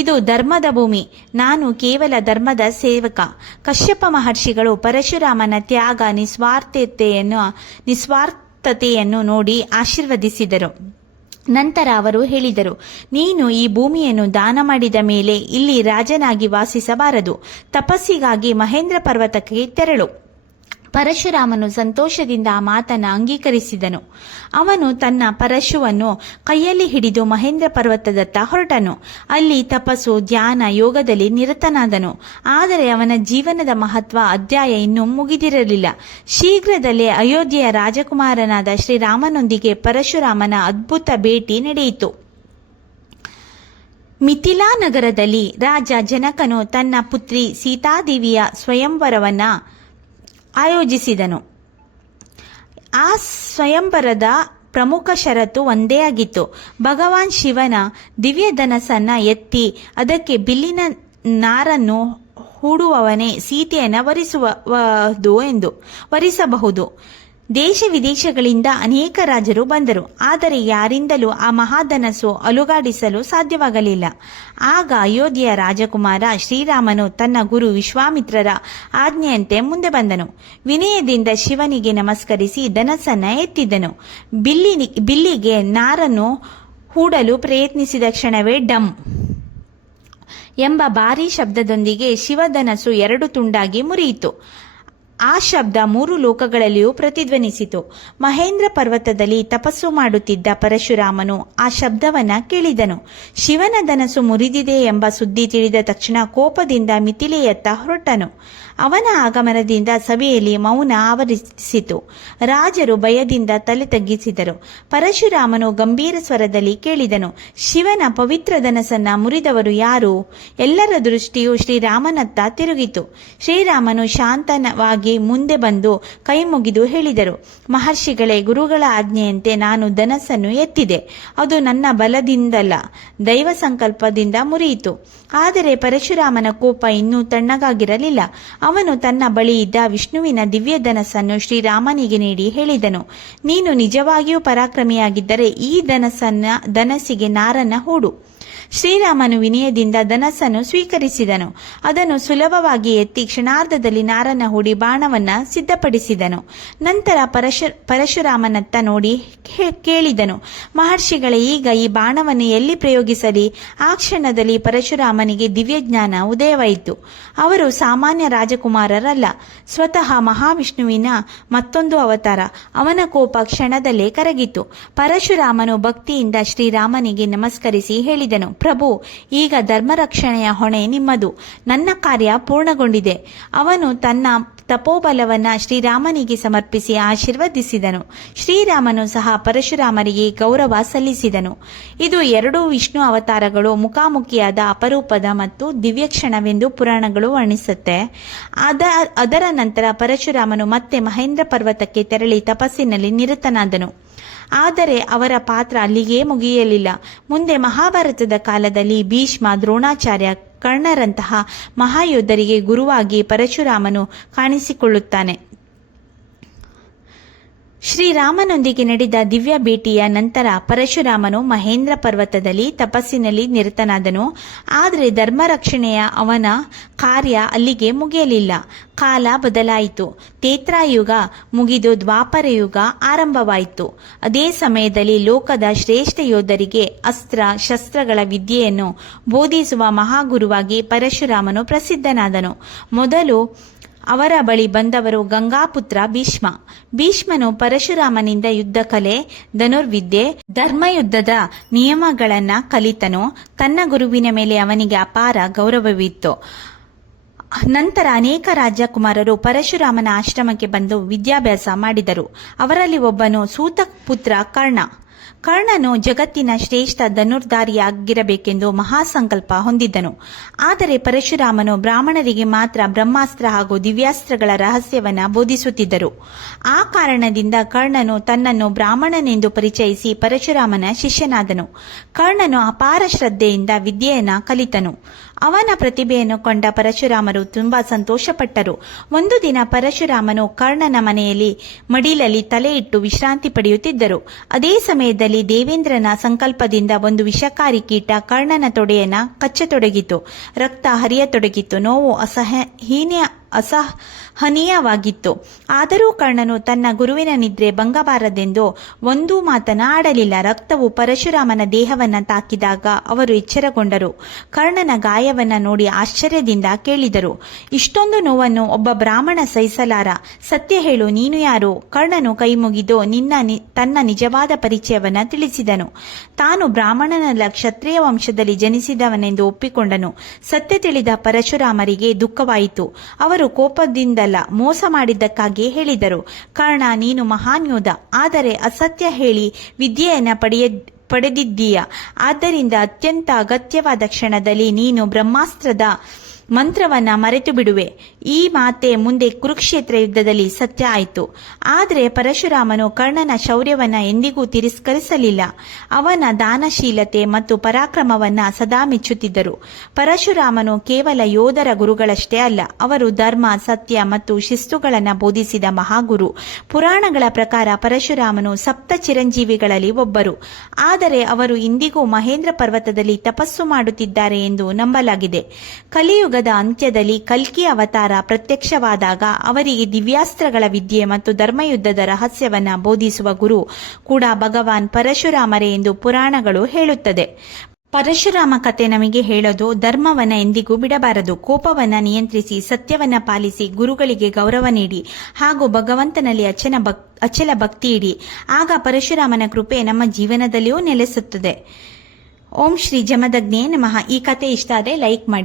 ಇದು ಧರ್ಮದ ಭೂಮಿ. ನಾನು ಕೇವಲ ಧರ್ಮದ ಸೇವಕ. ಕಶ್ಯಪ ಮಹರ್ಷಿಗಳು ಪರಶುರಾಮನ ತ್ಯಾಗ, ನಿಸ್ವಾರ್ಥತೆಯನ್ನು ನೋಡಿ ಆಶೀರ್ವದಿಸಿದರು. ನಂತರ ಅವರು ಹೇಳಿದರು, ನೀನು ಈ ಭೂಮಿಯನ್ನು ದಾನ ಮಾಡಿದ ಮೇಲೆ ಇಲ್ಲಿ ರಾಜನಾಗಿ ವಾಸಿಸಬಾರದು. ತಪಸ್ಸಿಗಾಗಿ ಮಹೇಂದ್ರ ಪರ್ವತಕ್ಕೆ ತೆರಳು. ಪರಶುರಾಮನು ಸಂತೋಷದಿಂದ ಆ ಮಾತನ್ನು ಅಂಗೀಕರಿಸಿದನು. ಅವನು ತನ್ನ ಪರಶುವನ್ನು ಕೈಯಲ್ಲಿ ಹಿಡಿದು ಮಹೇಂದ್ರ ಪರ್ವತದತ್ತ ಹೊರಟನು. ಅಲ್ಲಿ ತಪಸ್ಸು, ಧ್ಯಾನ, ಯೋಗದಲ್ಲಿ ನಿರತನಾದನು. ಆದರೆ ಅವನ ಜೀವನದ ಮಹತ್ವ ಅಧ್ಯಾಯ ಇನ್ನೂ ಮುಗಿದಿರಲಿಲ್ಲ. ಶೀಘ್ರದಲ್ಲೇ ಅಯೋಧ್ಯೆಯ ರಾಜಕುಮಾರನಾದ ಶ್ರೀರಾಮನೊಂದಿಗೆ ಪರಶುರಾಮನ ಅದ್ಭುತ ಭೇಟಿ ನಡೆಯಿತು. ಮಿಥಿಲಾ ನಗರದಲ್ಲಿ ರಾಜ ಜನಕನು ತನ್ನ ಪುತ್ರಿ ಸೀತಾದೇವಿಯ ಸ್ವಯಂವರವನ್ನು ಆಯೋಜಿಸಿದನು. ಆ ಸ್ವಯಂವರದ ಪ್ರಮುಖ ಷರತ್ತು ಒಂದೇ ಆಗಿತ್ತು. ಭಗವಾನ್ ಶಿವನ ದಿವ್ಯ ಧನಸ್ಸನ್ನು ಎತ್ತಿ ಅದಕ್ಕೆ ಬಿಲ್ಲಿನ ನಾರನ್ನು ಹೂಡುವವನೇ ಸೀತೆಯನ್ನು ವರಿಸಬಹುದು. ದೇಶ ವಿದೇಶಗಳಿಂದ ಅನೇಕ ರಾಜರು ಬಂದರು. ಆದರೆ ಯಾರಿಂದಲೂ ಆ ಮಹಾಧನಸ್ಸು ಅಲುಗಾಡಿಸಲು ಸಾಧ್ಯವಾಗಲಿಲ್ಲ. ಆಗ ಅಯೋಧ್ಯೆಯ ರಾಜಕುಮಾರ ಶ್ರೀರಾಮನು ತನ್ನ ಗುರು ವಿಶ್ವಾಮಿತ್ರರ ಆಜ್ಞೆಯಂತೆ ಮುಂದೆ ಬಂದನು. ವಿನಯದಿಂದ ಶಿವನಿಗೆ ನಮಸ್ಕರಿಸಿ ಧನಸ್ಸನ್ನು ಎತ್ತಿದ್ದನು. ಬಿಲ್ಲಿಗೆ ನಾರನ್ನು ಹೂಡಲು ಪ್ರಯತ್ನಿಸಿದ ಕ್ಷಣವೇ ಡಮ್ ಎಂಬ ಭಾರೀ ಶಬ್ದದೊಂದಿಗೆ ಶಿವಧನಸ್ಸು 2 ತುಂಡಾಗಿ ಮುರಿಯಿತು. ಆ ಶಬ್ದ 3 ಲೋಕಗಳಲ್ಲಿಯೂ ಪ್ರತಿಧ್ವನಿಸಿತು. ಮಹೇಂದ್ರ ಪರ್ವತದಲ್ಲಿ ತಪಸ್ಸು ಮಾಡುತ್ತಿದ್ದ ಪರಶುರಾಮನು ಆ ಶಬ್ದವನ್ನು ಕೇಳಿದನು. ಶಿವನ ಧನಸ್ಸು ಮುರಿದಿದೆ ಎಂಬ ಸುದ್ದಿ ತಿಳಿದ ತಕ್ಷಣ ಕೋಪದಿಂದ ಮಿಥಿಲೆಯತ್ತ ಹೊರಟನು. ಅವನ ಆಗಮನದಿಂದ ಸಭೆಯಲ್ಲಿ ಮೌನ ಆವರಿಸಿತು. ರಾಜರು ಭಯದಿಂದ ತಲೆ ತಗ್ಗಿಸಿದರು. ಪರಶುರಾಮನು ಗಂಭೀರ ಸ್ವರದಲ್ಲಿ ಕೇಳಿದನು, ಶಿವನ ಪವಿತ್ರ ಧನಸ್ಸನ್ನು ಮುರಿದವರು ಯಾರು? ಎಲ್ಲರ ದೃಷ್ಟಿಯು ಶ್ರೀರಾಮನತ್ತ ತಿರುಗಿತು. ಶ್ರೀರಾಮನು ಶಾಂತವಾಗಿ ಮುಂದೆ ಬಂದು ಕೈ ಮುಗಿದು ಹೇಳಿದರು, ಮಹರ್ಷಿಗಳೇ, ಗುರುಗಳ ಆಜ್ಞೆಯಂತೆ ನಾನು ಧನಸ್ಸನ್ನು ಎತ್ತಿದೆ. ಅದು ನನ್ನ ಬಲದಿಂದಲ್ಲ, ದೈವ ಸಂಕಲ್ಪದಿಂದ ಮುರಿಯಿತು. ಆದರೆ ಪರಶುರಾಮನ ಕೋಪ ಇನ್ನೂ ತಣ್ಣಗಾಗಿರಲಿಲ್ಲ. ಅವನು ತನ್ನ ಬಳಿ ಇದ್ದ ವಿಷ್ಣುವಿನ ದಿವ್ಯ ಧನಸ್ಸನ್ನು ಶ್ರೀರಾಮನಿಗೆ ನೀಡಿ ಹೇಳಿದನು, ನೀನು ನಿಜವಾಗಿಯೂ ಪರಾಕ್ರಮಿಯಾಗಿದ್ದರೆ ಈ ಧನಸ್ಸಿಗೆ ನಾರನ್ನ ಹೂಡು. ಶ್ರೀರಾಮನು ವಿನಯದಿಂದ ಧನಸ್ಸನ್ನು ಸ್ವೀಕರಿಸಿದನು. ಅದನ್ನು ಸುಲಭವಾಗಿ ಎತ್ತಿ ಕ್ಷಣಾರ್ಧದಲ್ಲಿ ನಾರನ್ನ ಹೂಡಿ ಬಾಣವನ್ನ ಸಿದ್ಧಪಡಿಸಿದನು. ನಂತರ ಪರಶುರಾಮನತ್ತ ನೋಡಿ ಕೇಳಿದನು, ಮಹರ್ಷಿಗಳೇ, ಈಗ ಈ ಬಾಣವನ್ನು ಎಲ್ಲಿ ಪ್ರಯೋಗಿಸಲಿ? ಆ ಕ್ಷಣದಲ್ಲಿ ಪರಶುರಾಮನಿಗೆ ದಿವ್ಯಜ್ಞಾನ ಉದಯವಾಯಿತು. ಅವರು ಸಾಮಾನ್ಯ ರಾಜಕುಮಾರರಲ್ಲ, ಸ್ವತಃ ಮಹಾವಿಷ್ಣುವಿನ ಮತ್ತೊಂದು ಅವತಾರ. ಅವನ ಕೋಪ ಕ್ಷಣದಲ್ಲೇ ಕರಗಿತು. ಪರಶುರಾಮನು ಭಕ್ತಿಯಿಂದ ಶ್ರೀರಾಮನಿಗೆ ನಮಸ್ಕರಿಸಿ ಹೇಳಿದನು, ಪ್ರಭು, ಈಗ ಧರ್ಮರಕ್ಷಣೆಯ ಹೊಣೆ ನಿಮ್ಮದು. ನನ್ನ ಕಾರ್ಯ ಪೂರ್ಣಗೊಂಡಿದೆ. ಅವನು ತನ್ನ ತಪೋಬಲವನ್ನ ಶ್ರೀರಾಮನಿಗೆ ಸಮರ್ಪಿಸಿ ಆಶೀರ್ವದಿಸಿದನು. ಶ್ರೀರಾಮನು ಸಹ ಪರಶುರಾಮರಿಗೆ ಗೌರವ ಸಲ್ಲಿಸಿದನು. ಇದು 2 ವಿಷ್ಣು ಅವತಾರಗಳು ಮುಖಾಮುಖಿಯಾದ ಅಪರೂಪದ ಮತ್ತು ದಿವ್ಯ ಕ್ಷಣವೆಂದು ಪುರಾಣಗಳು ವರ್ಣಿಸುತ್ತೆ. ಅದರ ನಂತರ ಪರಶುರಾಮನು ಮತ್ತೆ ಮಹೇಂದ್ರ ಪರ್ವತಕ್ಕೆ ತೆರಳಿ ತಪಸ್ಸಿನಲ್ಲಿ ನಿರತನಾದನು. ಆದರೆ ಅವರ ಪಾತ್ರ ಅಲ್ಲಿಗೇ ಮುಗಿಯಲಿಲ್ಲ. ಮುಂದೆ ಮಹಾಭಾರತದ ಕಾಲದಲ್ಲಿ ಭೀಷ್ಮ, ದ್ರೋಣಾಚಾರ್ಯ, ಕರ್ಣರಂತಹ ಮಹಾಯೋಧರಿಗೆ ಗುರುವಾಗಿ ಪರಶುರಾಮನು ಕಾಣಿಸಿಕೊಳ್ಳುತ್ತಾನೆ. ಶ್ರೀರಾಮನೊಂದಿಗೆ ನಡೆದ ದಿವ್ಯ ಭೇಟಿಯ ನಂತರ ಪರಶುರಾಮನು ಮಹೇಂದ್ರ ಪರ್ವತದಲ್ಲಿ ತಪಸ್ಸಿನಲ್ಲಿ ನಿರತನಾದನು. ಆದರೆ ಧರ್ಮರಕ್ಷಣೆಯ ಅವನ ಕಾರ್ಯ ಅಲ್ಲಿಗೆ ಮುಗಿಯಲಿಲ್ಲ. ಕಾಲ ಬದಲಾಯಿತು. ತ್ರೇತಾಯುಗ ಮುಗಿದು ದ್ವಾಪರ ಯುಗ ಆರಂಭವಾಯಿತು. ಅದೇ ಸಮಯದಲ್ಲಿ ಲೋಕದ ಶ್ರೇಷ್ಠ ಯೋಧರಿಗೆ ಅಸ್ತ್ರ ಶಸ್ತ್ರಗಳ ವಿದ್ಯೆಯನ್ನು ಬೋಧಿಸುವ ಮಹಾಗುರುವಾಗಿ ಪರಶುರಾಮನು ಪ್ರಸಿದ್ಧನಾದನು. ಮೊದಲು ಅವರ ಬಳಿ ಬಂದವರು ಗಂಗಾಪುತ್ರ ಭೀಷ್ಮ. ಭೀಷ್ಮನು ಪರಶುರಾಮನಿಂದ ಯುದ್ಧ ಕಲೆ, ಧನುರ್ವಿದ್ಯೆ, ಧರ್ಮಯುದ್ಧದ ನಿಯಮಗಳನ್ನ ಕಲಿತನು. ತನ್ನ ಗುರುವಿನ ಮೇಲೆ ಅವನಿಗೆ ಅಪಾರ ಗೌರವವಿತ್ತು. ನಂತರ ಅನೇಕ ರಾಜಕುಮಾರರು ಪರಶುರಾಮನ ಆಶ್ರಮಕ್ಕೆ ಬಂದು ವಿದ್ಯಾಭ್ಯಾಸ ಮಾಡಿದರು. ಅವರಲ್ಲಿ ಒಬ್ಬನು ಸೂತ ಪುತ್ರ ಕರ್ಣ. ಕರ್ಣನು ಜಗತ್ತಿನ ಶ್ರೇಷ್ಠ ಧನುರ್ಧಾರಿಯಾಗಿರಬೇಕೆಂದು ಮಹಾಸಂಕಲ್ಪ ಹೊಂದಿದ್ದನು. ಆದರೆ ಪರಶುರಾಮನು ಬ್ರಾಹ್ಮಣರಿಗೆ ಮಾತ್ರ ಬ್ರಹ್ಮಾಸ್ತ್ರ ಹಾಗೂ ದಿವ್ಯಾಸ್ತ್ರಗಳ ರಹಸ್ಯವನ್ನು ಬೋಧಿಸುತ್ತಿದ್ದರು. ಆ ಕಾರಣದಿಂದ ಕರ್ಣನು ತನ್ನನ್ನು ಬ್ರಾಹ್ಮಣನೆಂದು ಪರಿಚಯಿಸಿ ಪರಶುರಾಮನ ಶಿಷ್ಯನಾದನು. ಕರ್ಣನು ಅಪಾರ ಶ್ರದ್ಧೆಯಿಂದ ವಿದ್ಯೆಯನ್ನು ಕಲಿತನು. ಅವನ ಪ್ರತಿಭೆಯನ್ನು ಕಂಡ ಪರಶುರಾಮರು ತುಂಬಾ ಸಂತೋಷಪಟ್ಟರು. ಒಂದು ದಿನ ಪರಶುರಾಮನು ಕರ್ಣನ ಮನೆಯಲ್ಲಿ ಮಡಿಲಲ್ಲಿ ತಲೆ ಇಟ್ಟು ವಿಶ್ರಾಂತಿ ಪಡೆಯುತ್ತಿದ್ದರು. ಅದೇ ಸಮಯದಲ್ಲಿ ದೇವೇಂದ್ರನ ಸಂಕಲ್ಪದಿಂದ ಒಂದು ವಿಷಕಾರಿ ಕೀಟ ಕರ್ಣನ ತೊಡೆಯನ್ನ ಕಚ್ಚತೊಡಗಿತು. ರಕ್ತ ಹರಿಯತೊಡಗಿತು. ನೋವು ಅಸಹನೀಯವಾಗಿತ್ತು. ಆದರೂ ಕರ್ಣನು ತನ್ನ ಗುರುವಿನ ನಿದ್ರೆ ಭಂಗಬಾರದೆಂದು ಒಂದೂ ಮಾತನ್ನ ಆಡಲಿಲ್ಲ. ರಕ್ತವು ಪರಶುರಾಮನ ದೇಹವನ್ನ ತಾಕಿದಾಗ ಅವರು ಎಚ್ಚರಗೊಂಡರು. ಕರ್ಣನ ಗಾಯವನ್ನ ನೋಡಿ ಆಶ್ಚರ್ಯದಿಂದ ಕೇಳಿದರು, ಇಷ್ಟೊಂದು ನೋವನ್ನು ಒಬ್ಬ ಬ್ರಾಹ್ಮಣ ಸಹಿಸಲಾರ. ಸತ್ಯ ಹೇಳು, ನೀನು ಯಾರು? ಕರ್ಣನು ಕೈಮುಗಿದು ತನ್ನ ನಿಜವಾದ ಪರಿಚಯವನ್ನ ತಿಳಿಸಿದನು. ತಾನು ಬ್ರಾಹ್ಮಣನಲ್ಲ, ಕ್ಷತ್ರಿಯ ವಂಶದಲ್ಲಿ ಜನಿಸಿದವನೆಂದು ಒಪ್ಪಿಕೊಂಡನು. ಸತ್ಯ ತಿಳಿದ ಪರಶುರಾಮರಿಗೆ ದುಃಖವಾಯಿತು. ಅವರು ಕೋಪದಿಂದಲ್ಲ, ಮೋಸ ಮಾಡಿದ್ದಕ್ಕಾಗಿ ಹೇಳಿದರು, ಕರ್ಣ, ನೀನು ಮಹಾನ್ ಯೋಧ, ಆದರೆ ಅಸತ್ಯ ಹೇಳಿ ವಿದ್ಯೆಯನ್ನ ಪಡೆದಿದ್ದೀಯ. ಆದ್ದರಿಂದ ಅತ್ಯಂತ ಅಗತ್ಯವಾದ ಕ್ಷಣದಲ್ಲಿ ನೀನು ಬ್ರಹ್ಮಾಸ್ತ್ರದ ಮಂತ್ರವನ್ನ ಮರೆತು ಬಿಡುವೆ. ಈ ಮಾತೆ ಮುಂದೆ ಕುರುಕ್ಷೇತ್ರ ಯುದ್ಧದಲ್ಲಿ ಸತ್ಯ ಆಯಿತು. ಆದರೆ ಪರಶುರಾಮನು ಕರ್ಣನ ಶೌರ್ಯವನ್ನ ಎಂದಿಗೂ ತಿರಸ್ಕರಿಸಲಿಲ್ಲ. ಅವನ ದಾನಶೀಲತೆ ಮತ್ತು ಪರಾಕ್ರಮವನ್ನ ಸದಾ ಮೆಚ್ಚುತ್ತಿದ್ದರು. ಪರಶುರಾಮನು ಕೇವಲ ಯೋಧರ ಗುರುಗಳಷ್ಟೇ ಅಲ್ಲ, ಅವರು ಧರ್ಮ, ಸತ್ಯ ಮತ್ತು ಶಿಸ್ತುಗಳನ್ನು ಬೋಧಿಸಿದ ಮಹಾಗುರು. ಪುರಾಣಗಳ ಪ್ರಕಾರ ಪರಶುರಾಮನು ಸಪ್ತ ಚಿರಂಜೀವಿಗಳಲ್ಲಿ ಒಬ್ಬರು. ಆದರೆ ಅವರು ಇಂದಿಗೂ ಮಹೇಂದ್ರ ಪರ್ವತದಲ್ಲಿ ತಪಸ್ಸು ಮಾಡುತ್ತಿದ್ದಾರೆ ಎಂದು ನಂಬಲಾಗಿದೆ. ಕಲಿಯುಗದ ಅಂತ್ಯದಲ್ಲಿ ಕಲ್ಕಿ ಅವತಾರ ಪ್ರತ್ಯಕ್ಷವಾದಾಗ ಅವರಿಗೆ ದಿವ್ಯಾಸ್ತ್ರಗಳ ವಿದ್ಯೆ ಮತ್ತು ಧರ್ಮಯುದ್ಧದ ರಹಸ್ಯವನ್ನ ಬೋಧಿಸುವ ಗುರು ಕೂಡ ಭಗವಾನ್ ಪರಶುರಾಮರೇ ಎಂದು ಪುರಾಣಗಳು ಹೇಳುತ್ತದೆ. ಪರಶುರಾಮ ಕತೆ ನಮಗೆ ಹೇಳೋದು, ಧರ್ಮವನ್ನ ಎಂದಿಗೂ ಬಿಡಬಾರದು, ಕೋಪವನ್ನ ನಿಯಂತ್ರಿಸಿ, ಸತ್ಯವನ್ನ ಪಾಲಿಸಿ, ಗುರುಗಳಿಗೆ ಗೌರವ ನೀಡಿ ಹಾಗೂ ಭಗವಂತನಲ್ಲಿ ಅಚಲ ಭಕ್ತಿ ಇಡಿ. ಆಗ ಪರಶುರಾಮನ ಕೃಪೆ ನಮ್ಮ ಜೀವನದಲ್ಲಿಯೂ ನೆಲೆಸುತ್ತದೆ. ಓಂ ಶ್ರೀ ಜಮದಗ್ನಿಯೇ ನಮಃ. ಈ ಕತೆ ಇಷ್ಟ ಆದರೆ ಲೈಕ್ ಮಾಡಿ.